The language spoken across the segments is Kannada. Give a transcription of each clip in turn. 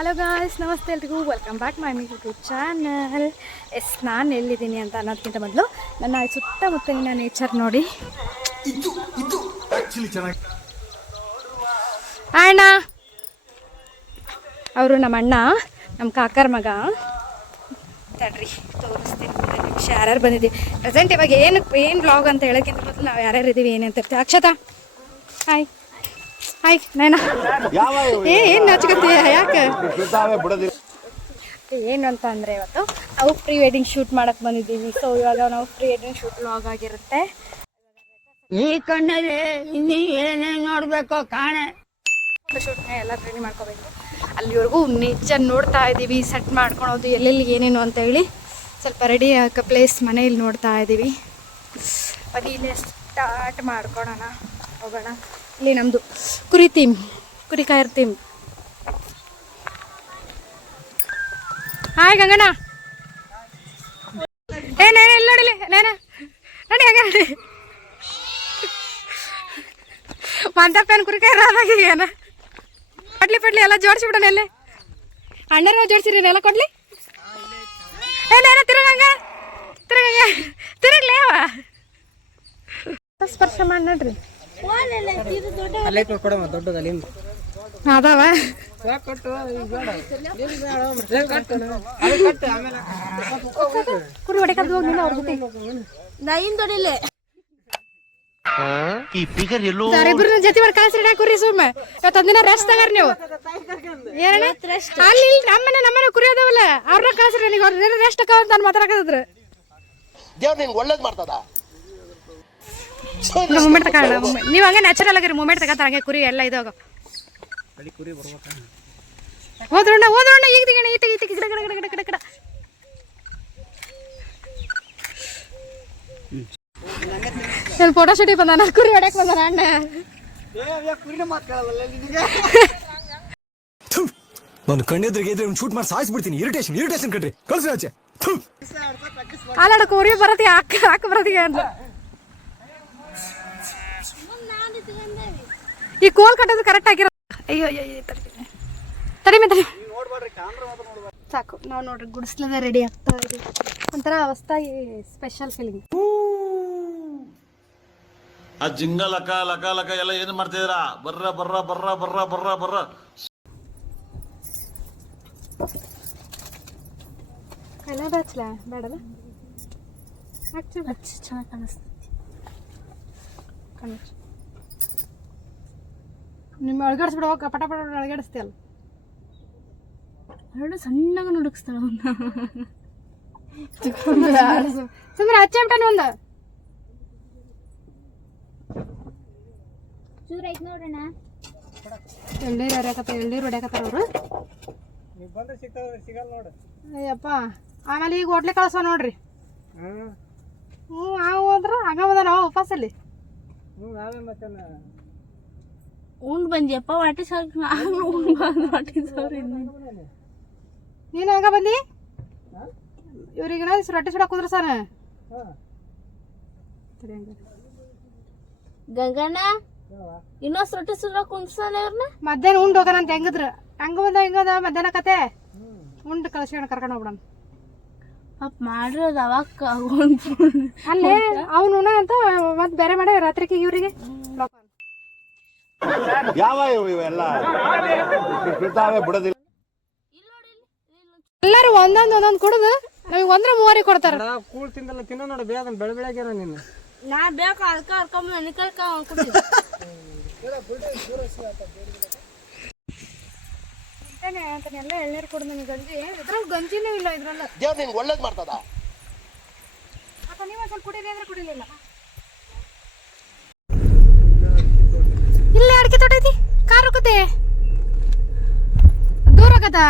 ಹಲೋ ಗಾಯ್ಸ್, ನಮಸ್ತೆ ಎಲ್ರಿಗೂ. Welcome back my YouTube channel. ನಾನು ಎಲ್ಲಿದ್ದೀನಿ ಅಂತ ಅನ್ನೋದಕ್ಕಿಂತ ಮೊದಲು ನನ್ನ ಸುತ್ತಮುತ್ತಲಿನ ನೇಚರ್ ನೋಡಿ. ಅಣ್ಣ ಅವರು ನಮ್ಮ ಅಣ್ಣ, ನಮ್ಮ ಕಾಕರ ಮಗ. ತಡ್ರಿ ತೋರಿಸ್ತೀನಿ ನಿಮಿಷ ಯಾರ್ಯಾರು ಬಂದಿದ್ದೀವಿ ಪ್ರೆಸೆಂಟ್. ಇವಾಗ ಏನು ಬ್ಲಾಗ್ ಅಂತ ಹೇಳೋಕ್ಕಿಂತ ಮೊದಲು ನಾವು ಯಾರ್ಯಾರು ಇದ್ದೀವಿ ಏನಂತ ಇರ್ತೀವಿ. ಅಕ್ಷತಾ ಹಾಯ್. ಹಾಯ್ ನೈನಾ. ಏನು ನಾಚ್ಕೊತೀಯ ಯಾಕೆ? ಏನು ಅಂತ ಅಂದರೆ ಇವತ್ತು ನಾವು ಪ್ರೀ ವೆಡ್ಡಿಂಗ್ ಶೂಟ್ ಮಾಡಕ್ಕೆ ಬಂದಿದ್ದೀವಿ. ಸೊ ಇವಾಗ ನಾವು ಪ್ರೀ ವೆಡ್ಡಿಂಗ್ ಶೂಟ್ ಲಾಗ್ ಆಗಿರುತ್ತೆ. ಈ ಕಣ್ಣಲ್ಲಿ ಇನ್ನೀ ಏನೇನು ನೋಡಬೇಕು ಕಾಣೆ. ಶೂಟ್ನ ಎಲ್ಲ ರೆಡಿ ಮಾಡ್ಕೋಬೇಕು. ಅಲ್ಲಿವರೆಗೂ ನೇಚರ್ ನೋಡ್ತಾ ಇದ್ದೀವಿ, ಸೆಟ್ ಮಾಡ್ಕೊಳೋದು ಎಲ್ಲೆಲ್ಲಿ ಏನೇನು ಅಂತ ಹೇಳಿ ಸ್ವಲ್ಪ ರೆಡಿ ಆಗೋ ಪ್ಲೇಸ್ ಮನೇಲಿ ನೋಡ್ತಾ ಇದ್ದೀವಿ. ಇಲ್ಲೇ ಸ್ಟಾರ್ಟ್ ಮಾಡ್ಕೊಳೋಣ, ಹೋಗೋಣ. ಇಲ್ಲಿ ನಮ್ಮದು ಕುರಿ ಥೀಮ್, ಕುರಿ ಕಾಯರ್ ಥೀಮ್. ಹಾಯ್ ಗಂಗಣ್ಣ. ನೇನ ಎಲ್ಲಿ ನೋಡಿಲಿ ನೇನ ನೋಡಿ ಹಂಗ ನೋಡಿ. ಮಂತಪ್ಪನ ಕುರಿ ಕಾಯರ್ ಆದಾಗೇನ ಪಡ್ಲಿ ಎಲ್ಲ ಜೋಡಿಸ್ಬಿಡೋಣ. ಎಲ್ಲೇ ಅಣ್ಣರ ಜೋಡಿಸಿರಿ ಎಲ್ಲ ಕೊಡ್ಲಿ. ಏನೇನ ತಿರುಗಂಗ ತಿರುಗ್ಲೇ ಅವ ಸ್ಪರ್ಶ ಮಾಡಿ ನೋಡ್ರಿ. ಅದಾವ ಕುರಿ ಹೊಡೆಕದ್ದು ಹೋಗಿ ಅವ್ರ ಜೊತೆ ಇಬ್ರು ಜೊತೆ ಮಾಡಿ ಕಳಿಸ್ರಿ. ಕುರಿ ಸುಮ್ಮ ಇವತ್ತೊಂದಿನ ರೆಸ್ಟ್ ತಗಾರ ನೀವು. ಏನ ಅಲ್ಲಿ ನಮ್ಮನೆ ಕುರಿ ಅದಾವಲ್ಲ ಅವ್ರನ್ನ ಕಳಿಸ್ರಿ. ನೀವು ಅವ್ರ ರೆಸ್ಟ್ ಅಂತ ಮಾತಾಡಕದ್ರ ಒಳ್ಳೇದ್ ಮಾಡ್ತದ. ಮೂಮೆಂಟ್ ತಗೋಣ. ನೀವು ಹಂಗೆ ನ್ಯಾಚುರಲ್ ಆಗಿರಿ ಮೂಮೆಂಟ್ ತಗೋತಾರ. ಹಂಗೆ ಕುರಿ ಎಲ್ಲ ಇದಾಗ ಹೋದ್ರೋಣ ಈಗ ತೆಗೋಣ. ಈತ ಗಿಡ ಗಿಡ ಗಿಡ ಗಿಡ ಗಿಡ ಫೋಟೋ ಶೂಟಿಗೆ ಬಂದಾನ, ಕುರಿ ಹೊಡ್ಯಾಕ್ ಬಂದಾನ ಅಣ್ಣ. ನಾನು ಕಣ್ಣೆದ್ರಿಗೆ ಶೂಟ್ ಮಾಡಿ ಸಾಯಿಸ್ಬಿಡ್ತೀನಿ. ಇರಿಟೇಷನ್ ಕಣ್ರಿ. ಕಳ್ಸಿ ಆಚೆ. ಅಲ್ಲಾಡ ಕುರಿ ಬರತಿ ಹಾಕ ಬರತಿ ಅಂತ ಈ ಕೋಲ್ ಕಟ್ಟೋದು ಕರೆಕ್ಟ್ ಆಗಿರೋ. ಅಯ್ಯೋ ತಡಿ ಸಾಕು. ನಾವು ನೋಡ್ರಿ ಗುಡಿಸ್ಲದ ರೆಡಿ ಆಗ್ತಾ ಇದೀವಿ. ಒಂಥರ ಹೊಸದಾಗಿ ಸ್ಪೆಷಲ್ ಫೀಲಿಂಗ್. ಆ ಜಿಂಗ ಲಕ ಲಕ ಲಕ ಎಲ್ಲ ಏನು ಮಾಡ್ತಿದ್ದೀರಾ? ಬರ್ರ ಎಲ್ಲ ಹಚ್ಚಲ ಬೇಡಲ್ಲ. ಚೆನ್ನಾಗಿ ಕಾಣಿಸ್ತೈತಿ. ನಿಮ್ಮ ಅಳಗಾಡಿಸ್ಬಿಡ ಹೋಗ. ಪಟ ಅಳಗಾಡಿಸ್ತೀಯಲ್ಲ. ಎರಡು ಸಣ್ಣಗ ನುಡುಕ್ಸ್ತಾಳ ಸುಮ್ಮನೆ ಹಚ್ಚಬಿಟ್ಟಾನ ಒಂದು ಎಳ್ನೀರು ಹೊಡ್ಯಾಕತ್ತಾರ ಅವರು. ಅಯ್ಯಪ್ಪ ಆಮೇಲೆ ಈಗ ಹೋಟ್ಲಿಗೆ ಕಳ್ಸೋ ನೋಡ್ರಿ. ನಾವು ಹೋದ್ರ ಹಂಗ ಬಂದ ನಾವು ವಾಪಸ್ಸಲ್ಲಿ ಉಂಡ್ ಬಂದಿಯಪ್ಪ. ವಾಟಿ ಸಾರ್ ನೀನು ಹಂಗ ಬಂದಿ. ಇವ್ರಿಗೆ ರೊಟ್ಟಿ ಸುಡ ಕುದ್ರಸಾನ ಗಂಗಣ್ಣ ಇನ್ನೊಂದು ರೊಟ್ಟಿ ಸುಡ ಕುಂದ್ಸಾನ ಇವ್ರನ್ನ. ಮಧ್ಯಾಹ್ನ ಉಂಡ್ ಹೋಗೋಣ ಅಂತ ಹೆಂಗದ್ರ ಹೆಂಗದ ಮಧ್ಯಾಹ್ನ ಕತೆ ಉಂಡು ಕಳ್ಸ್ಕೊಂಡು ಕರ್ಕೊಂಡು ಹೋಗ್ಬಿಡಣ. ಪಾಪ ಮಾಡಿರೋದು ಅವಾಗ ಅಲ್ಲೇ ಅವನು ಅಂತ ಮತ್ತೆ ಬೇರೆ ಮಾಡಿ ರಾತ್ರಿಗೆ ಇವ್ರಿಗೆ ಎಲ್ಲರೂ ಒಂದೊಂದು ಕೊಡುದು. ನಮಗೆ ಒಂದ್ರ 3 ಕೊಡ್ತಾರ. ಕೂಳ್ ತಿಂದಲ್ಲ ತಿನ್ನೋ ನೋಡಿ ಬೇಗ ಬೆಳಗ್ಯಾರ ನೀನು. ನಾ ಬೇಕು ಅದಕ್ಕೆ ಅರ್ಕೊಂಬ ಎಲ್ಲ ಎಳ್ನೀರು ಕೊಡು ನನಗೆ. ಗಂಜಿ ಇದ್ರಾಗ ಗಂಜಿನೂ ಇಲ್ಲ ಇದ್ರಲ್ಲ. ದೇವ್ರು ನಿಂಗೆ ಒಳ್ಳೇದ್ ಮಾಡ್ತದ. ಅಪ್ಪ ನೀವು ಸ್ವಲ್ಪ ಕುಡೀರಿ ಅಂದ್ರೆ ಕುಡಿಲಿಲ್ಲ. ಇಲ್ಲೇ ಅಡಿಕೆ ತೋಟ ಐತಿ. ಕಾರ್ ಹೋಗತ್ತೆ ದೂರ ಆಗತ್ತ.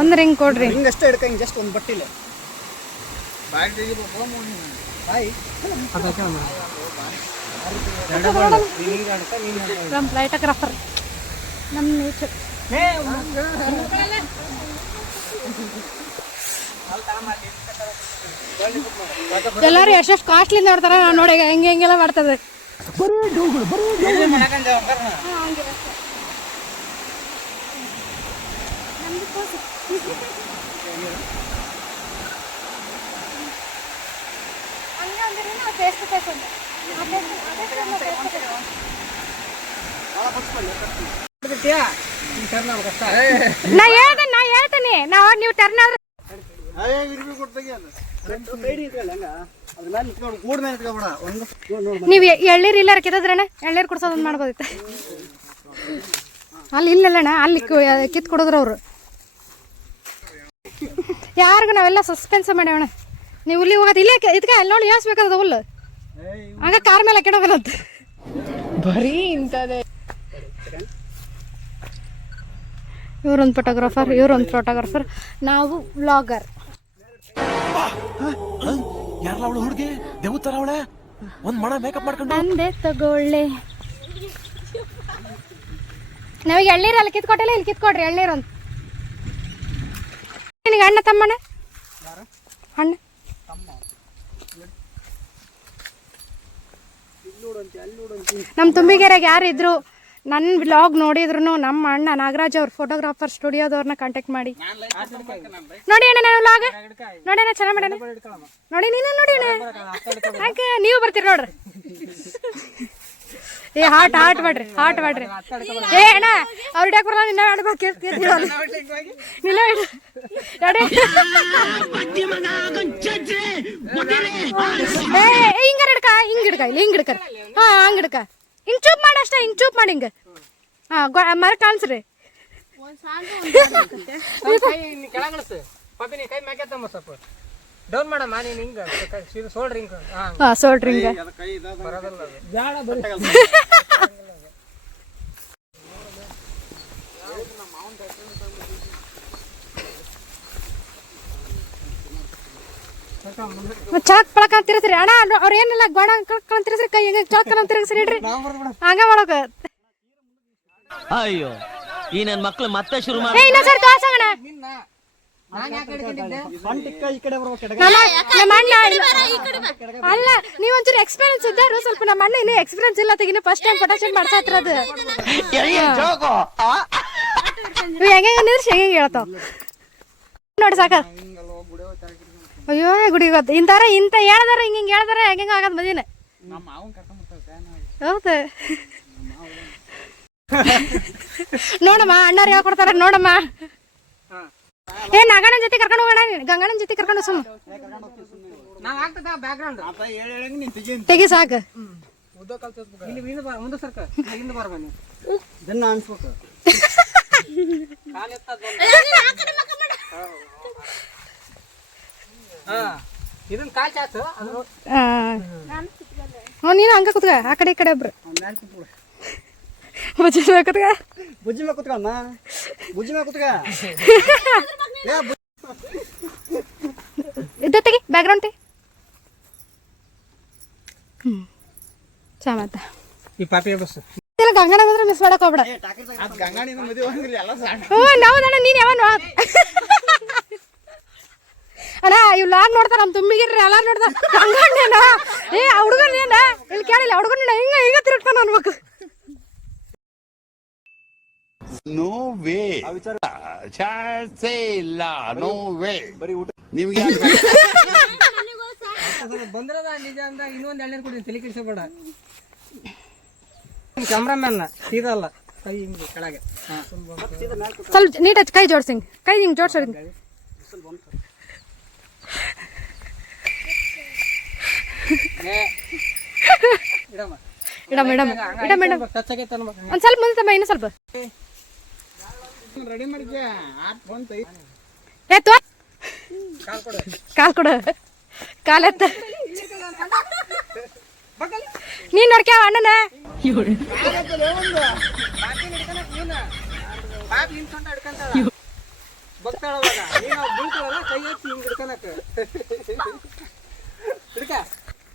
ಒಂದ್ ರಿಂಗ್ ಕೊಡ್ರಿ. ಹಿಂಗಷ್ಟೇ ಹಿಡ್ಕ. ಹಿಂಗೆ ಜಸ್ಟ್ ಒಂದು ಬಟ್ಟಿಲೆ ಲೈಟೋಗ್ರಾಫರ್ ನಮ್ಮ ನೇಚರ್. ಎಲ್ಲರೂ ಎಷ್ಟೆಷ್ಟು ಕಾಸ್ಟ್ಲಿ ನೋಡ್ತಾರ. ನೋಡಿ ಹೆಂಗೆಲ್ಲ ಮಾಡ್ತದೆ. ಫೇಸ್ ಟು ಫೇಸ್ ಒಂದು ನಾ ಹೇಳ್ತೀನಿ ನಾವು ನೀವು ಟರ್ನ್ ಆದ್ರೆ ನೀವು ಎಳ್ಳೀರು ಇಲ್ಲ ಕಿತ್ತದ್ರಣ್ಣ ಎಳ್ಳೀರು ಕುಡ್ಸೋದೊಂದು ಮಾಡ್ಬೋದಿತ್ತು ಅಲ್ಲಿ ಇಲ್ಲಲ್ಲಣ್ಣ ಅಲ್ಲಿ ಕಿತ್ತು ಕೊಡಿದ್ರು ಅವರು ಯಾರಿಗೂ ನಾವೆಲ್ಲ ಸಸ್ಪೆನ್ಸ್ ಮಾಡ್ಯಾವಣ್ಣ ನೀವು ಇಲ್ಲಿ ಹೋಗೋದು ಇಲ್ಲೇ ಇದಕ್ಕೆ ಅಲ್ಲಿ ನೋಡಿ ಯೋಚಿಸ್ಬೇಕಾದ ಹುಲ್ಲು ಹಂಗ ಕಾರ್ ಮೇಲೆ ಕೆಡೋಗಲ್ಲಂತ ಬರೀ ಇಂಥದ್ದೇ ಇವರೊಂದು ಫೋಟೋಗ್ರಾಫರ್ ನಾವು ವ್ಲಾಗರ್ ಯಾರಲ್ಲ ಅವಳು ಹುಡುಗಿ ದೇವತರ ಅವಳೆ ಒಂದ್ ಮಣ ಮೇಕಪ್ ಮಾಡ್ಕೊಂಡು ಅಂದೆ ತಗೊಳ್ಳೆ ನಾವೀಗ ಎಳ್ಳೀರು ಅಲ್ಲಿ ಕಿತ್ಕೊಟ್ಟಿಲ್ಲ ಇಲ್ಲಿ ಕಿತ್ಕೊಡ್ರಿ ಎಳ್ಳೀರು ಅಂತ ನಿನಗೆ ಅಣ್ಣ ತಮ್ಮಣ್ಣ ಅಣ್ಣ ನಮ್ಮ ತುಂಬಿಗೆರೆಗೆ ಯಾರಿದ್ರು ನನ್ನ ವ್ಲಾಗ್ ನೋಡಿದ್ರು ನಮ್ಮ ಅಣ್ಣ ನಾಗರಾಜ್ ಅವ್ರ ಫೋಟೋಗ್ರಾಫರ್ ಸ್ಟುಡಿಯೋದವ್ರನ್ನ ಕಾಂಟ್ಯಾಕ್ಟ್ ಮಾಡಿ ನೋಡಿ ಅಣ್ಣ ನಾನು ವ್ಲಾಗ್ ನೋಡಿ ಅಣ್ಣ ಚೆನ್ನಾಗಿ ಮಾಡೋಣ ನೋಡಿ ನೀನು ನೋಡಿ ಅಣ್ಣ ಯಾಕೆ ನೀವು ಬರ್ತೀರಿ ನೋಡ್ರಿ ಏ ಹಾಟ್ ಮಾಡ್ರಿ ಏ ಅಣ್ಣ ಅವ್ರ ಹಿಡಿಯಕ್ಕೆ ಬರಲ್ಲ ನಿನ್ನ ಆಡ್ಬೇಕು ನಿನ್ನ ಹಿಂಗಾರ ಹಿಡ್ಕ ಹಿಂಗ್ ಹಿಡ್ಕ ಹಾ ಹಂಗ್ ಹಿಡ್ಕ ಹಿಂಗ್ ಚೂಪ್ ಮಾಡಿ ಅಷ್ಟೇ ಹಿಂಗ್ ಚೂಪ್ ಮಾಡಿ ಹಿಂಗ ಹಾ ಮರ ಕಾಣಿಸ್ರಿ ಡೌನ್ ಮಾಡಮ್ಮ ನೀನು ಹಿಂಗ ಸೋಲ್ಡ್ರಿ ಹಿಂಗ ಹಾ ಸೋಲ್ಡ್ರಿ ಹಿಂಗ ಚಳಕ್ ಪಳಕ್ ಅಂತ ತಿರ್ಸ್ರಿ ಅಣ್ಣ ಅವ್ರ ಏನಿಲ್ಲ ಗೋಡ ತಿರ್ಸ್ರಿ ಕೈ ಹೆಂಗ ಚಳಕ್ ಅಂತ ತಿರ್ಸ್ರಿ ಇಡ್ರಿ ಹಂಗ ಮಾಡೋಕ ಅಯ್ಯೋ ಈ ನನ್ ಮಕ್ಳು ಮತ್ತೆ ಶುರು ಇನ್ನೊಂದ್ಸರಿ ತೋರ್ಸೋಣ ಅಲ್ಲ ನೀವ್ ಒಂಚೂರು ಎಕ್ಸ್ಪೀರಿಯನ್ಸ್ ಇದ್ದಾರು ಸ್ವಲ್ಪ ನಮ್ಮ ಅಣ್ಣ ಇನ್ನೂ ಎಕ್ಸ್ಪೀರಿಯನ್ಸ್ ಇಲ್ಲ ತೆಗಿನ ಫಸ್ಟ್ ಟೈಮ್ ಫೋಟೋ ಶೂಟ್ ಮಾಡ್ತಾ ಹತ್ರ ಅದು ಹೆಂಗ ನಿಂದ್ರಿಸಿ ಹೆಂಗ ಹೇಳ್ತಾವ ನೋಡಿ ಸಾಕ ಅಯ್ಯೋ ಗುಡಿ ಗೊತ್ತ ಇಂತ ಹೇಳ್ದಾರ ಹಿಂಗ ಹೇಳ್ದಾರ ಹೆಂಗ ಆಗದ್ ಮದಿನ ಹೌದು ನೋಡಮ್ಮ ಅಣ್ಣಾರು ಯಾವ ಕೊಡ್ತಾರ ನೋಡಮ್ಮ ಏ ನಾಗಣ್ಣನ ಜೊತೆ ಕರ್ಕೊಂಡು ಹೋಗೋಣ ಗಂಗಣ್ಣನ ಜೊತೆ ಕರ್ಕೊಂಡು ಸುಮ್ಮ ತೆಗಿ ಸಾಕು ಮುಂದೆ ಸರ್ಕ ಹಿಂದೆ ಬರ್ಬನ್ನಿ ಅನ್ಸ್ಬೇಕು ಇದನ್ನ ಕಾಲ್ ಚಾಚು ನೀನು ಹಂಗ ಕುತ್ಕ ಆ ಕಡೆ ಈ ಕಡೆ ಒಬ್ರು ಬುಜ್ಜಿ ಮೇಲೆ ಕುತ್ಕಮ್ಮ ಬುಜ್ಜಿ ಮೇಲೆ ಕುತ್ಕ ಇದು ತೆಗಿ ಬ್ಯಾಕ್ಗ್ರೌಂಡ್ ತೆಗಿ ಸಾಮತ್ತ ಈ ಪಾಪಿ ಬಸ್ ಗಂಗನ ಬಂದ್ರೆ ಮಿಸ್ ಮಾಡಕ್ ಹೋಗ್ಬೇಡ ನಾವು ನೀನ್ ಯಾವ ಅಣ್ಣ ಇವ್ ಲಾಗ್ ನೋಡ್ತಾರ ನಮ್ ತುಂಬಿಗಿರ್ರಿ ಎಲ್ಲಾರು ನೋಡ್ತಾರ ಗಂಗಣ್ಣ ಏ ಹುಡುಗನ ಇಲ್ಲಿ ಕೇಳಿಲ್ಲ ಹುಡುಗನ ಹಿಂಗ ತಿರುಗ್ತಾನ ಅನ್ಬೇಕು ನೋ ವೇ ಚಾನ್ಸೇ ಇಲ್ಲ ನೋ ವೇ ನಿಮ್ಗೆ ಬಂದ್ರದ ನಿಜ ಅಂದ ಇನ್ನೊಂದು ಎಳ್ನೀರು ಕೊಡಿ ತಲೆ ಕೆಡಿಸಬೇಡ ಕ್ಯಾಮ್ರಾಮ್ಯಾನ್ ಸೀದಾ ಅಲ್ಲ ಕೈ ಹಿಂಗೆ ಕೆಳಗೆ ಸ್ವಲ್ಪ ನೀಟಾಗಿ ಕೈ ಜೋಡ್ಸಿ ಕೈ ಹಿಂಗೆ ಜೋಡ್ಸೋಡಿ ಒಂದ್ ಸ್ವಲ್ಪ ಮುಂದೆ ತಮ್ಮ ಇನ್ನು ಸ್ವಲ್ಪ ರೆಡಿ ಮಾಡಿದ್ಯಾ ಕಾಲ್ ಕೊಡು ಕಾಲ್ ಎತ್ತ ನೀನ್ ನೋಡ್ಕ್ಯಾವ ಅಣ್ಣನ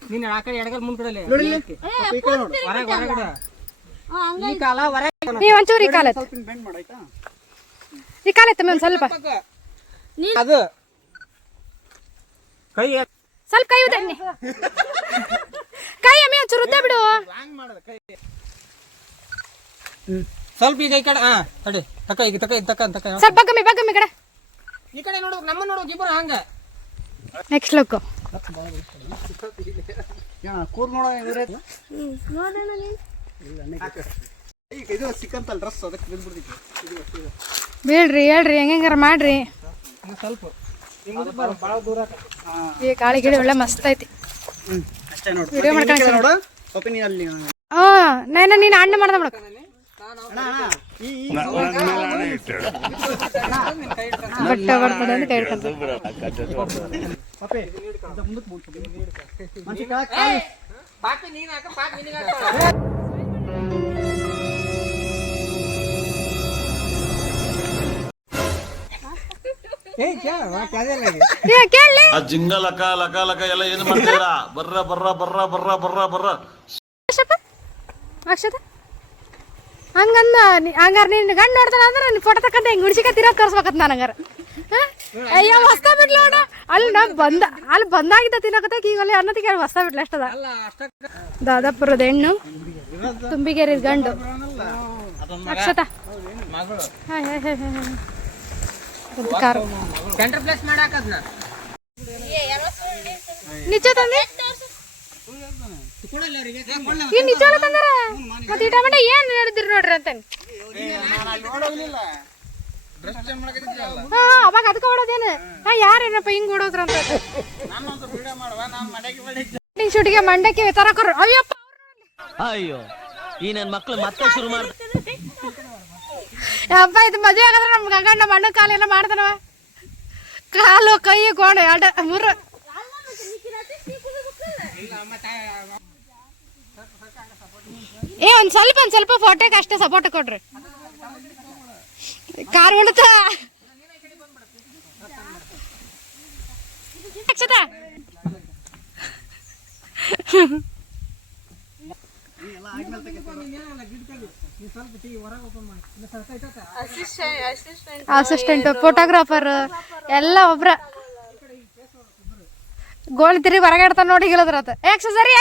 ನೀನ್ ಆ ಕಡೆ ಎಡಗಲ್ ಮುಂದ್ ಕಡಲೆ ಹೊರಗಡೆ ಈ ಕಾಲ ಹೊರಗೆ ನೀವ್ ಒಂಚೂರು ಈ ಕಾಲ ಈ ಕಾಲ ಎತ್ತ ಒಂದ್ ಸ್ವಲ್ಪ ಅದು ಕೈ ಸ್ವಲ್ಪ ಕೈ ಕೈ ಅಮ್ಮಿ ಒಂಚೂರು ಉದ್ದ ಬಿಡು. ಸ್ವಲ್ಪ ಈಗ ಈ ಕಡೆ ತಡಿ ತಕ ಈಗ ತಕ ಸ್ವಲ್ಪ ಬಗ್ಗಮ್ಮಿ ಕಡೆ ಈ ಕಡೆ ನೋಡು ನಮ್ಮ ನೋಡು ಇಬ್ಬರು ಹಂಗ ನೆಕ್ಸ್ಟ್ ಲುಕ್. ಕೂದ್ ನೋಡ ಬೀಳ್ರಿ ಹೇಳ್ರಿ ಹೆಂಗಾರ ಮಾಡ್ರಿ. ಸ್ವಲ್ಪ ಭಾಳ ದೂರ ಈ ಗಾಳಿ ಗಿಳಿ ಒಳ್ಳೆ ಮಸ್ತ್ ಐತಿ. ಅಷ್ಟೇ ನೋಡು ವಿಡಿಯೋ ಮಾಡ್ಕೊಂಡು ನೋಡು ಒಪಿನಿಯನ್ ಅಲ್ಲಿ ನೀನು ಅಣ್ಣ ಮಾಡ್ದ ಬಿಡಕ್ ಬಟ್ಟೆ ಬರ್ತದೆ ಅಂತ ಕೈ ಹಿಡ್ಕೊಂತ. ಕೇಳಿ ಆ ಜಿಂಗ ಲಕ ಲಕ ಲಕ ಎಲ್ಲ ಏನ್ ಮಾಡ್ತಿದ್ದೀರಾ? ಬರ್ರ ಬರ್ರ ಬರ್ರ ಬರ್ರ ಬರ್ರ ಬರ್ರ ಅಕ್ಷತ ಹಂಗಂದ ಹಂಗಾರ ನೀನು ಗಂಡು ನೋಡ್ತಾನ ಅಂದ್ರೆ ನೀನು ಫೋಟೋ ತಕ್ಕಂತ ಹಿಂಗೆ ಹುಡ್ಸಿಕತ್ತಿರೋ ಕರ್ಸ್ಬೇಕತ್ ನಾನು ಹಂಗಾರ. ಅಯ್ಯೋ ಹೊಸ್ತ ಬಿಡ್ಲ ನೋಡ ಅಲ್ಲಿ ನಾ ಅಲ್ಲಿ ಬಂದಾಗಿದ್ದ ತಿನ್ನಕತ್ತ ಈಗ ಅಲ್ಲಿ ಅನ್ನೋದಕ್ಕೆ ಹೇಳಿ ಹೊಸ್ತ ಬಿಡ್ಲ ಅಷ್ಟದ. ದಾದಾಪುರದ ಹೆಣ್ಣು ತುಂಬಿಗೇರಿ ಗಂಡು ಅಕ್ಷತ. ಸೆಂಟರ್ ಪ್ಲೇಸ್ ಮಾಡಾಕದ್ನ ನಿಜ ತಂದೆ ಈ ನಿಜ ತಂದ್ರ ಮತ್ತೆ ಈ ಟೊಮೆಟೊ ಏನ್ ಹೇಳಿದ್ರಿ ನೋಡ್ರಿ ಅಂತ. ಅವಾಗ ಅದಕ್ಕೆ ಓಡೋದೇನು ಯಾರೇನಪ್ಪ ಹಿಂಗ್ ಓಡೋದ್ರ ಅಂತ ಶೂಟಿಗೆ ಮಂಡಕ್ಕೆ ತರಕರು. ಅಯ್ಯಪ್ಪ ಅಯ್ಯೋ ಈ ನನ್ ಮಕ್ಳು ಮತ್ತೆ ಶುರು ಮಾಡ ಅಪ್ಪ ಇದು ಮದುವೆ ಆಗಂದ್ರೆ ನಮ್ ಗಂಗಣ್ಣ ನಮ್ಮ ಅಣ್ಣ ಕಾಲೆಲ್ಲ ಮಾಡ್ತಾನವ. ಕಾಲು ಕೈ ಗೋಣೆ ಎರಡು ಮೂರು. ಒಂದ್ ಸ್ವಲ್ಪ ಫೋಟೋಗೆ ಅಷ್ಟೇ ಸಪೋರ್ಟ್ ಕೊಡ್ರಿ. ಕಾರ್ ಉಳ್ತ ಅಸಿಸ್ಟೆಂಟ್ ಫೋಟೋಗ್ರಾಫರ್ ಎಲ್ಲ ಒಬ್ರ ಗೋಳಿ ತಿರಿ ಹೊರಗಾಡ್ತಾನ ನೋಡಿ ಗಿಲದ್ರತ ಯಾಕೆ ಸರಿ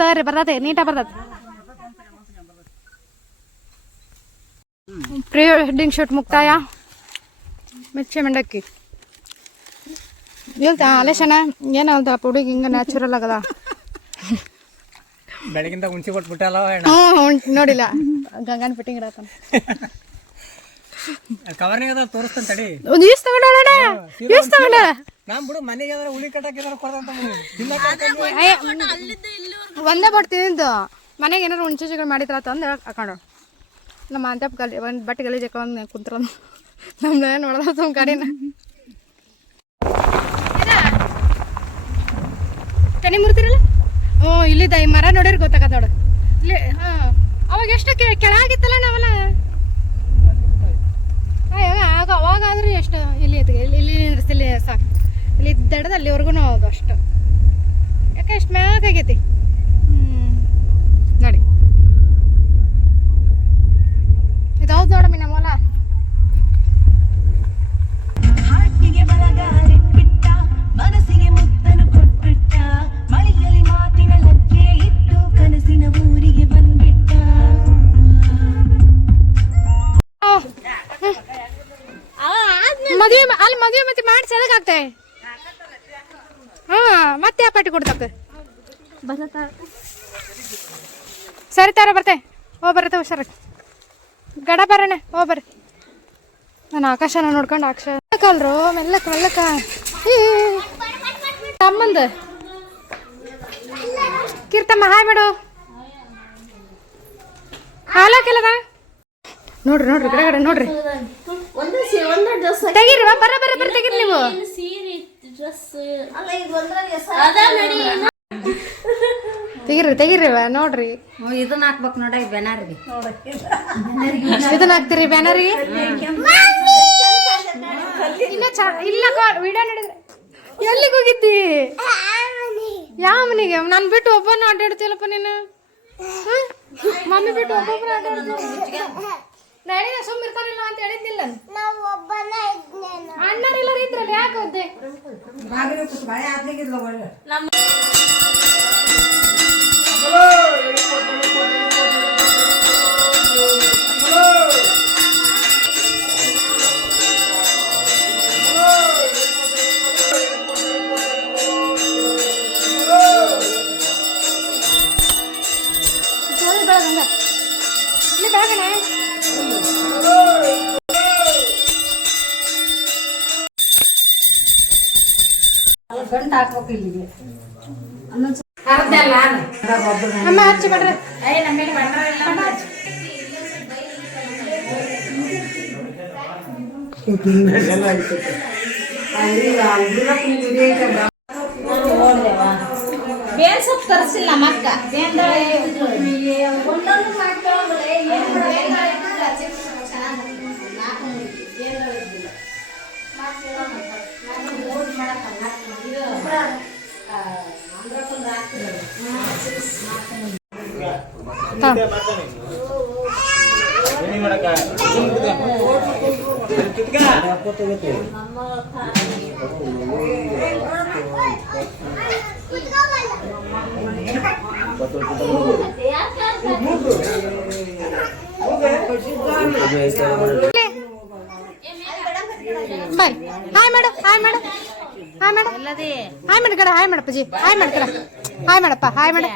ತಗೋರಿ ಬರ್ತೈತೆ ನೀಟಾಗಿ ಬರ್ತೈತೆ. ಪ್ರೀ ವೆಡ್ಡಿಂಗ್ ಶೂಟ್ ಮುಕ್ತಾಯ. ಮಿರ್ಚಿ ಮಂಡಕ್ಕಿ ಹೇಳ್ತಾ ಅಲೇಶನ ಏನಲ್ದ ಹುಡುಗಿ ಹಿಂಗ ನ್ಯಾಚುರಲ್ ಆಗದ. ಬೆಳಗಿಂದ ಹುಣಸಿ ಕೊಟ್ಬಿಟ್ಟಲ್ಲ ನೋಡಿಲ್ಲ ಗಂಗನ್ ಫಿಟ್ಟಿಂಗ್ ಇರತ್ತಾನ. ಕವರ್ನಾಗ ತೋರಿಸ್ತಾನೆ ತಡಿ. ಒಂದು ಈಸ್ ತಗೊಂಡ ನಾನ್ ಬಿಡು ಮನೆಗೆ ಉಳಿ ಕಟ್ಟಕ್ಕೆ ಕೊಡದಂತ ಒಂದೇ ಬಡ್ತೀನಿ ಮನೆಗೆ ಏನಾರು ಹುಣ್ಸೆಗಳು ಮಾಡಿದ್ರ ತಂದು ಹಾಕೊಂಡು ನಮ್ಮ ಅಂತಪ್ಪ ಕಲಿ ಒಂದು ಬಟ್ಟೆ ಗಲೀಜ್ ಹಾಕೊಂಡು ಕುಂತ್ರ ನಮ್ದು ನೋಡ್ದ ತುಂಬ ಕಡಿನ ತೆನಿ ಮುರ್ತಿರಲ್ಲ. ಇಲ್ಲಿದ್ದ ಈ ಮರ ನೋಡಿರ್ ಗೊತ್ತಾಗತ್ತ ನೋಡು ಇಲ್ಲಿ. ಅವಾಗ ಎಷ್ಟು ಕೆಳಗಿತ್ತಲ್ಲ ನಾವೆಲ್ಲ ಅವಾಗಾದ್ರೂ ಎಷ್ಟು ಇಲ್ಲಿ ಇಲ್ಲಿ ನಿಂದ್ರಿಸ್ತಿಲ್ಲಿ ಸಾಕು. ಇಲ್ಲಿ ಇದ್ದಡ್ದು ಅಲ್ಲಿವರೆಗೂ ಹೌದು ಅಷ್ಟು. ಯಾಕೆ ಎಷ್ಟು ಮ್ಯಾಗ ಆಗೈತಿ ನೋಡಿ. ಇದಾವ್ದು ನೋಡಮ್ಮಿ ನಮ್ಮ ಹೊಲ. ಮನಸ್ಸಿಗೆ ಮುತ್ತನು ಕೊಟ್ಬಿಟ್ಟ ಮಳೆಯಲ್ಲಿ ಮಾತಿನ ಲಕ್ಕೆ ಇಟ್ಟು ಕನಸಿನ ಊರಿಗೆ ಬಂದ್ಬಿಟ್ಟ. ಮದುವೆ ಅಲ್ಲಿ ಮದುವೆ ಮತ್ತೆ ಮಾಡಿಸಿ ಅದಕ್ಕಾಗ್ತೆ. ಮತ್ತೆ ಯಾವ ಪಾಟಿ ಕೊಡ್ತಕ್ಕ ಸರಿ ತರ ಬರ್ತೆ. ಬರುತ್ತೆ ಹುಷಾರ ಗಡ ಬರೋಣ ಬರ್ರಿ. ನಾನು ಆಕಾಶನ ನೋಡ್ಕೊಂಡು ಕಲ್ರು ಮೆಲ್ಲಕ್ಕ ಮೆಲ್ಲಕ್ಕ ತಮ್ಮಂದ ಕೀರ್ತಮ್ಮ ಹಾಯ್ ಮಾಡು. ಹಾಲಕ್ಕೆಲ್ಲದ ನೋಡ್ರಿ ನೋಡ್ರಿ ಕಡೆ ನೋಡ್ರಿ ತೆಗೀರಿ ಬರ್ರಿ ತೆಗೀರಿ ನೀವು. ತೆಗೀರಿ ನೋಡ್ರಿ. ಇದನ್ನ ಹಾಕ್ಬೇಕು ನೋಡ ಬ್ಯಾನರ್ಗೆ. ಇದನ್ನ ಹಾಕ್ತಿರಿ ಬ್ಯಾನರ್ಗೆ. ಇಲ್ಲ ವಿಡಿಯೋ ನೋಡಿದ್ರೆ ಎಲ್ಲಿಗೆ ಹೋಗಿದ್ದಿ? ಯಾವ ಮನೆಗೆ? ನಾನು ಬಿಟ್ಟು ಒಬ್ಬನ ಆಟಾಡ್ತೀಯಲ್ಲಪ್ಪ ನೀನು. ಮಮ್ಮಿ ಬಿಟ್ಟು ಒಬ್ಬೊಬ್ಬನ ಆಟಾಡ್ತೀಯ. ಹೇಳಿದ ಸುಮ್ಮ ಇರ್ತಾನಿಲ್ಲ ಅಂತ ಹೇಳಿದ್ನಿಲ್ಲ ಅಣ್ಣರೆಲ್ಲರೂ ಇದ್ರಲ್ಲ ಯಾಕೆ ಹೋದೆ ಇಲ್ಲಿ ಬೆಳಗನೆ ಅಮ್ಮ ಹಚ್ಚಿ ಬಿಡ್ರಿ ಬೇನ್ ಸೊಪ್ಪು ತರಿಸಿಲ್ಲ ಮಕ್ಕ ಬಾಯ್ hi madam hi madam hi madam hi ಮೇಡ ಕಡ ಹಾಯ್ ಮಾಡಪ್ಪಜಿ ಹಾಯ್ ಮಾಡ್ಕಡ ಹಾಯ್ ಮಾಡಪ್ಪ ಹಾಯ್ ಮಾಡ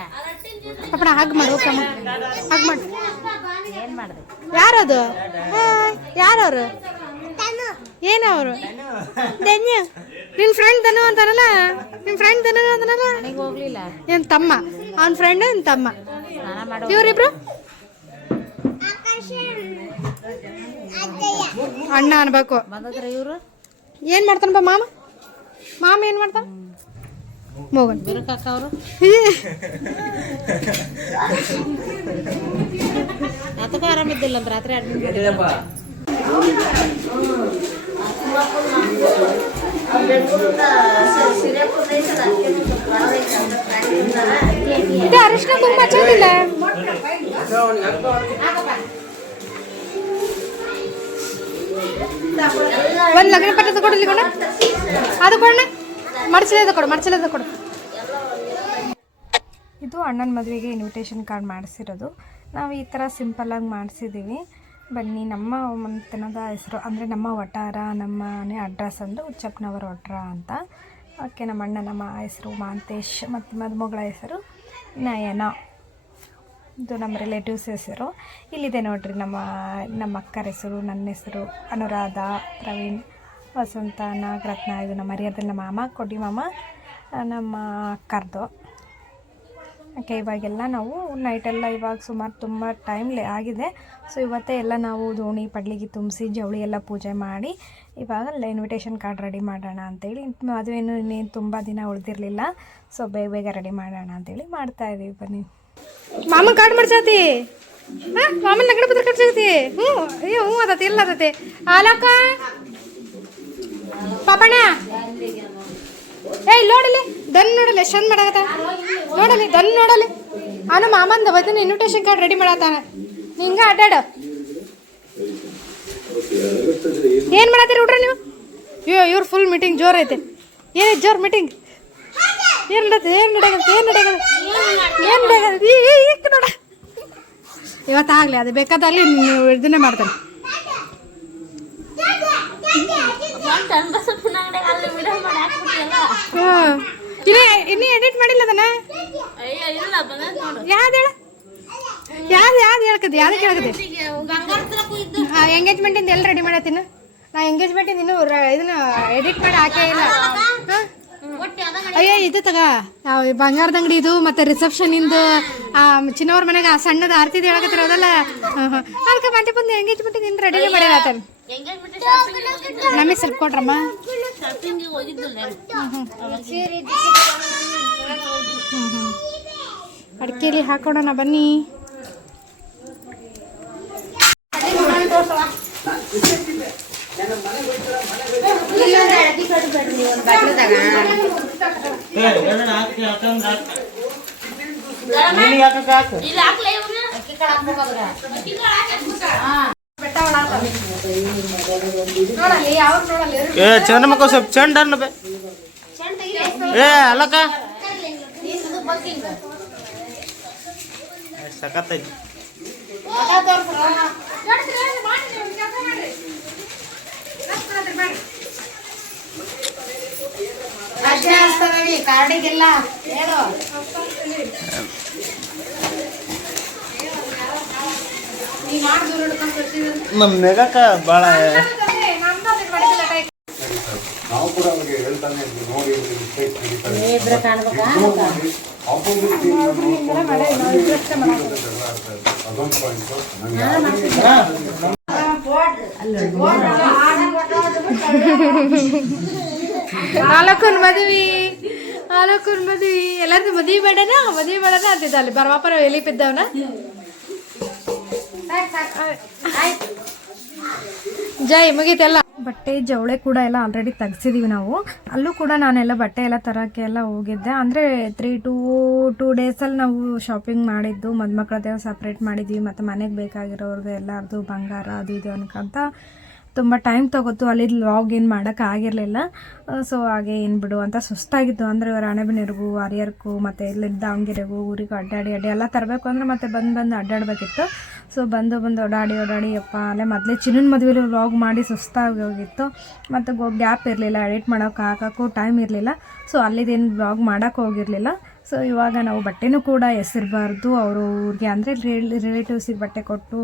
ಅಪ್ಪಣ ಹಗ್ ಮಾಡು ಹಗ್ ಮಾಡು ಯಾರದು ಯಾರವ್ರು ಏನವರು ಧನ್ಯ ನಿನ್ ಫ್ರೆಂಡ್ ಧನು ಅಂತಾರಲ್ಲ ನಿನ್ ಫ್ರೆಂಡ್ ಧನು ಅಂತಾರಲ್ಲ ಹೋಗ್ಲಿಲ್ಲ ಏನ್ ತಮ್ಮ ಅವನ ಫ್ರೆಂಡ್ ಏನ್ ತಮ್ಮ ಇವ್ರಿಬ್ರು ಅಣ್ಣ ಅನ್ಬೇಕು ಬಂದದ್ರ ಇವ್ರು ಏನ್ ಮಾಡ್ತಾನಪ್ಪ ಮಾಮ ಮಾಮ ಏನ್ ಮಾಡ್ತಾನ ಮೋಗನ್ ಬಿರುಕಾಕ ಅವರು ಅದಕ್ಕೂ ಆರಾಮಿದ್ದಿಲ್ಲ ಅಂತ ರಾತ್ರಿ ಅಡ್ಮಿಟ್ ಇದು ಅರಿಶಿನ ಕುಂಕುಮ ಹಚ್ಚೋದಿಲ್ಲ ಒಂದ್ ಲಗ್ನ ಪತ್ರ ತಗೊಡಿಲ್ಲ ಕೊಡ ಅದು ಕೊಡ ಮಡಚಲೇದ ಕೊಡು ಇದು ಅಣ್ಣನ ಮದುವೆಗೆ ಇನ್ವಿಟೇಷನ್ ಕಾರ್ಡ್ ಮಾಡಿಸಿರೋದು ನಾವು ಈ ಥರ ಸಿಂಪಲ್ಲಾಗಿ ಮಾಡಿಸಿದ್ದೀವಿ ಬನ್ನಿ ನಮ್ಮ ಮನೆತನದ ಹೆಸರು ಅಂದರೆ ನಮ್ಮ ವಟಾರ ನಮ್ಮ ಮನೆ ಅಡ್ರೆಸ್ ಅಂದ್ರೆ ಉಚ್ಚಪ್ಪನವರ ವಟ್ರ ಅಂತ ಓಕೆ ನಮ್ಮ ಅಣ್ಣನ ಹೆಸರು ಮಾಂತೇಶ್ ಮತ್ತು ಮದುಮಗಳ ಹೆಸರು ನಯನ ಇದು ನಮ್ಮ ರಿಲೇಟಿವ್ಸ್ ಹೆಸರು ಇಲ್ಲಿದೆ ನೋಡ್ರಿ ನಮ್ಮ ಅಕ್ಕರ ಹೆಸರು ನನ್ನ ಹೆಸರು ಅನುರಾಧ ಪ್ರವೀಣ್ ವಸಂತ ನಾಗರತ್ನ ಇದು ನಮ್ಮ ಹರಿಹರದಲ್ಲಿ ನಮ್ಮ ಮಾಮ ಕೊಡಿ ಮಾಮ ನಮ್ಮ ಅಕ್ಕರ್ದು ಓಕೆ ಇವಾಗೆಲ್ಲ ನಾವು ನೈಟೆಲ್ಲ ಇವಾಗ ಸುಮಾರು ತುಂಬ ಟೈಮ್ ಆಗಿದೆ ಸೊ ಇವತ್ತೇ ಎಲ್ಲ ನಾವು ದೋಣಿ ಪಡ್ಲಿಗೆ ತುಂಬಿಸಿ ಜವಳಿ ಎಲ್ಲ ಪೂಜೆ ಮಾಡಿ ಇವಾಗ ಇನ್ವಿಟೇಷನ್ ಕಾರ್ಡ್ ರೆಡಿ ಮಾಡೋಣ ಅಂತೇಳಿ ಮದುವೆನೂ ಇನ್ನೇನು ತುಂಬ ದಿನ ಉಳಿದಿರಲಿಲ್ಲ ಸೊ ಬೇಗ ಬೇಗ ರೆಡಿ ಮಾಡೋಣ ಅಂತೇಳಿ ಮಾಡ್ತಾಯಿದ್ದೀವಿ ಬನ್ನಿ ಮಾಮ ಕಾರ್ಡ್ ಮಾಡ್ಸತಿ ಹಾಂ ಮಾಮನ ನಗಡ ಪತ್ರ ಕಟ್ಸತಿ ಅಯ್ಯೋ ಅದತಿ ಎಲ್ಲ ಅದತಿ ಹಾಲಕ್ಕ ಪಾಪಣ್ಣ ಏಯ್ ನೋಡಲಿ ದನ್ ನೋಡಲಿ ಎಷ್ಟು ಚಂದ ಮಾಡಾಕತ್ತ ನೋಡಲಿ ದನ್ ನೋಡಲಿ ಅವನು ಮಾಮಂದ ಅವತ್ತಿನ ಇನ್ವಿಟೇಷನ್ ಕಾರ್ಡ್ ರೆಡಿ ಮಾಡತ್ತಾನ ಹಿಂಗ ಅಡ್ಡಾಡ ಏನು ಮಾಡತ್ತೀರಿ ಹುಡ್ರಿ ನೀವು ಇವ್ರ ಫುಲ್ ಮೀಟಿಂಗ್ ಜೋರ್ ಐತೆ ಏನೈತೆ ಜೋರ್ ಮೀಟಿಂಗ್ ಏನು ನೋಡ ಇವತ್ತಾಗಲಿ ಅದು ಬೇಕಾದಲ್ಲಿ ನೀವು ಇದನ್ನೇ ಮಾಡ್ತಾನೆ ಇನ್ನೂ ಎಡಿಟ್ ಮಾಡಿಲ್ಲ ಅದನ್ನ ಯಾವ್ದು ಹೇಳ್ಕದೆ ಯಾವ್ದು ಕೇಳಕದೆ ಎಂಗೇಜ್ಮೆಂಟಿಂದ ಎಲ್ಲಿ ರೆಡಿ ಮಾಡತ್ತೀನಿ ನಾ ಎಂಗೇಜ್ಮೆಂಟಿಂದ ಇನ್ನೂ ಇದನ್ನ ಎಡಿಟ್ ಮಾಡಿ ಹಾಕೇ ಇಲ್ಲ ಅಯ್ಯೋ ಇದು ತಗ ಬಂಗಾರದ ಅಂಗಡಿ ಇದು ಮತ್ತೆ ರಿಸೆಪ್ಷನಿಂದ ಚಿನ್ನವ್ರ ಮನೆಗೆ ಆ ಸಣ್ಣದ ಆರ್ತಿದ್ ಹೇಳಕತ್ತಿರೋದಲ್ಲ ಅದಕ್ಕೆ ಮತ್ತೆ ಬಂದು ಎಂಗೇಜ್ಮೆಂಟಿಂದ ಇನ್ನು ರೆಡಿ ಮಾಡಿರತ್ತಾನ ನಮಗೆ ಸ್ವಲ್ಪ ಕೊಡ್ರಮ್ಮ ಅಡಿಕೆಲಿ ಹಾಕೋಣ ಬನ್ನಿ ನೋಡಲ್ಲಿ ಯಾವ ನೋಡಲ್ಲಿ ಏ ಚಂದ ಮಕ್ಕ ಸ್ವಲ್ಪ ಚಂಡ ಅನ್ನ ಬೇ ಏ ಅಲ್ಲಕ್ಕ ಸಖತ್ತೈತಿ ಕಾರ್ಡಿಗೆಲ್ಲ ನಮ್ಮ ನೆಗಕ್ಕ ಭಾಳ ನಾವು ಕೂಡ ಅವ್ರಿಗೆ ಹೇಳ್ತಾನೆ ಇದ್ವಿ, ನೋಡಿ ಮಿಸ್ಟೇಕ್ಸ್ ಅದೊಂದು ಪಾಯಿಂಟ್. ನಾಲ್ಕನ್ ಮದ್ವಿ ಎಲ್ಲಾರ್ದು ಮದ್ವಿ ಬೇಡನ ಅಂತಿದ್ದ ಅಲ್ಲಿ ಬರ್ವಾಪ ನಾವು ಎಲ್ಲಿ ಬಿದ್ದವನ ಜೈ ಮುಗೀತೆಲ್ಲ. ಬಟ್ಟೆ ಜವಳೆ ಕೂಡ ಎಲ್ಲ ಆಲ್ರೆಡಿ ತೆಗ್ಸಿದೀವಿ ನಾವು. ಅಲ್ಲೂ ಕೂಡ ನಾನೆಲ್ಲ ಬಟ್ಟೆ ಎಲ್ಲ ತರೋಕ್ಕೆ ಎಲ್ಲ ಹೋಗಿದ್ದೆ. ಅಂದರೆ 2 ಡೇಸಲ್ಲಿ ನಾವು ಶಾಪಿಂಗ್ ಮಾಡಿದ್ದು. ಮದುಮಕ್ಕಳದೇ ಸಪ್ರೇಟ್ ಮಾಡಿದ್ವಿ ಮತ್ತು ಮನೆಗೆ ಬೇಕಾಗಿರೋರ್ದು ಎಲ್ಲರದು ಬಂಗಾರ ಅದು ಇದು ಅನ್ಕೊಂತ ತುಂಬ ಟೈಮ್ ತೊಗೊತ್ತು. ಅಲ್ಲಿ ವ್ಲಾಗ್ ಏನು ಮಾಡೋಕ್ಕಾಗಿರಲಿಲ್ಲ. ಸೊ ಹಾಗೆ ಏನು ಬಿಡು ಅಂತ ಸುಸ್ತಾಗಿತ್ತು. ಅಂದರೆ ರಾಣೆಬೆನ್ನೂರಿಗೂ ಹರಿಹರಕ್ಕೂ ಮತ್ತು ಇಲ್ಲಿ ದಾವಣಗೆರೆಗೂ ಊರಿಗೂ ಅಡ್ಡಾಡಿ ಎಲ್ಲ ತರಬೇಕು ಅಂದರೆ ಮತ್ತೆ ಬಂದು ಅಡ್ಡಾಡಬೇಕಿತ್ತು. ಸೊ ಬಂದು ಓಡಾಡಿ ಅಪ್ಪ ಅಲ್ಲೇ ಮೊದಲೇ ಚಿನ್ನನ ಮದುವೆಲಿ ವ್ಲಾಗ್ ಮಾಡಿ ಸುಸ್ತಾಗಿ ಹೋಗಿತ್ತು. ಮತ್ತು ಗ್ಯಾಪ್ ಇರಲಿಲ್ಲ, ಎಡಿಟ್ ಮಾಡೋಕ್ಕೂ ಟೈಮ್ ಇರಲಿಲ್ಲ. ಸೊ ಅಲ್ಲಿದೇನು ವ್ಲಾಗ್ ಮಾಡೋಕ್ಕೆ ಹೋಗಿರಲಿಲ್ಲ. ಸೊ ಇವಾಗ ನಾವು ಬಟ್ಟೆನೂ ಕೂಡ ಹೆಸರಿಬಾರ್ದು ಅವರು ಊರಿಗೆ, ಅಂದರೆ ರಿಲೇಟಿವ್ಸಿಗೆ ಬಟ್ಟೆ ಕೊಟ್ಟು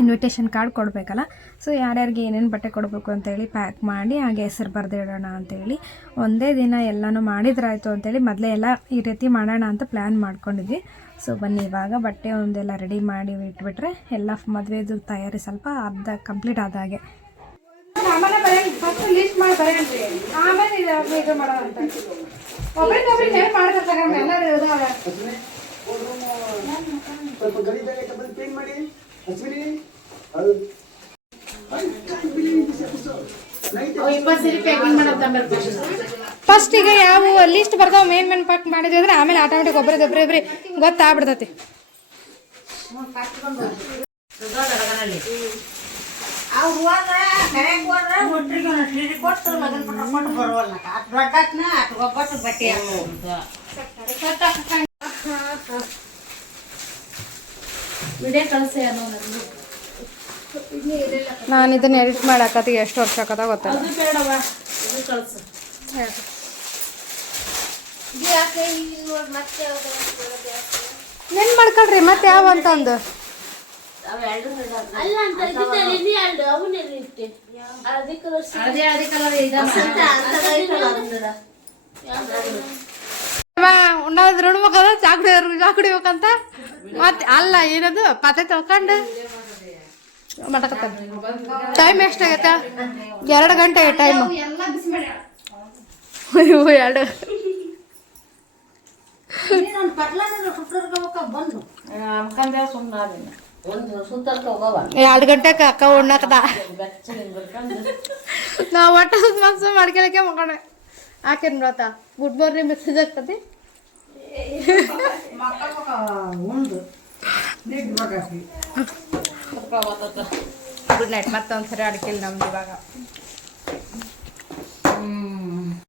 ಇನ್ವಿಟೇಷನ್ ಕಾರ್ಡ್ ಕೊಡಬೇಕಲ್ಲ. ಸೊ ಯಾರ್ಯಾರಿಗೆ ಏನೇನು ಬಟ್ಟೆ ಕೊಡಬೇಕು ಅಂತೇಳಿ ಪ್ಯಾಕ್ ಮಾಡಿ ಹಾಗೆ ಹೆಸರು ಬರೆದಿಡೋಣ ಅಂತೇಳಿ ಒಂದೇ ದಿನ ಎಲ್ಲನೂ ಮಾಡಿದ್ರಾಯ್ತು ಅಂತೇಳಿ ಮೊದಲೇ ಎಲ್ಲ ಈ ರೀತಿ ಮಾಡೋಣ ಅಂತ ಪ್ಲ್ಯಾನ್ ಮಾಡ್ಕೊಂಡಿದ್ವಿ. ಸೊ ಬನ್ನಿ ಇವಾಗ ಬಟ್ಟೆ ಒಂದೆಲ್ಲ ರೆಡಿ ಮಾಡಿ ಇಟ್ಬಿಟ್ರೆ ಎಲ್ಲ ಮದುವೆದು ತಯಾರಿ ಸ್ವಲ್ಪ ಅರ್ಧ ಕಂಪ್ಲೀಟ್ ಆದ ಹಾಗೆ. ಲಿಸ್ಟ್ ಮಾಡಿ ಬರೆಯಲ್ರಿ, ಆಮೇಲೆ ಇದು ಮಾಡೋದಂತ ಒಬ್ರಿಗೆ ಹೆಲ್ಪ್ ಮಾಡ್ತಾರೆ ಎಲ್ಲರೂ. ಫಸ್ಟಿಗೆ ಯಾವ ಲಿಸ್ಟ್ ಬರ್ತಾವ ಮೇನ್ ಪ್ಯಾಕ್ ಮಾಡಿದ್ವಿ ಅಂದ್ರೆ ಆಮೇಲೆ ಆಟೋಮೆಟಿಕ್ ಒಬ್ಬರೇ ಗೊತ್ತಾಗ್ಬಿಡ್ತೈತಿ. ನಾನು ಇದನ್ನ ಎಡಿಟ್ ಮಾಡಕತ್ತಿಗೆ ಎಷ್ಟು ವರ್ಷ ಆಗತ್ತ ಗೊತ್ತಲ್ಲ. ನೆನ್ ಮಾಡ್ಕೊಳ್ರಿ ಮತ್ತೆ ಯಾವ ಅಂತಂದು ಉಣ್ಣಾದ್ ಋಣ್ಬೇಕಂದ್ರೆ ಚಾಕುಡಿಬೇಕಂತ ಮತ್ತೆ ಅಲ್ಲ ಏನದು ಪಾತ್ರೆ ತೊಳ್ಕೊಂಡು ಮಾಡಕತ್ತ. ಟೈಮ್ ಎಷ್ಟಾಗೈತೆ? 2 ಗಂಟೆ ಟೈಮ್. ಅಯ್ಯೋ 2 ಗಂಟೆಗೆ ಅಕ್ಕ ಉಣ್ಣಾಕದ ನಾವು ಒಟ್ಟು ಮನ್ಸು ಮಾಡ್ಕೊಳಕ್ಕೆ ಮಕ್ಕಳ ಹಾಕೇನ್ ನೋತ. ಗುಡ್ ಮಾರ್ನಿಂಗ್ ಮೆಸೇಜ್ ಆಗ್ತದೆ. Good night. ಮತ್ತೊಂದ್ಸರಿ ಅಡ್ಕಿಲ್ಲ ನಮ್ದು ಇವಾಗ.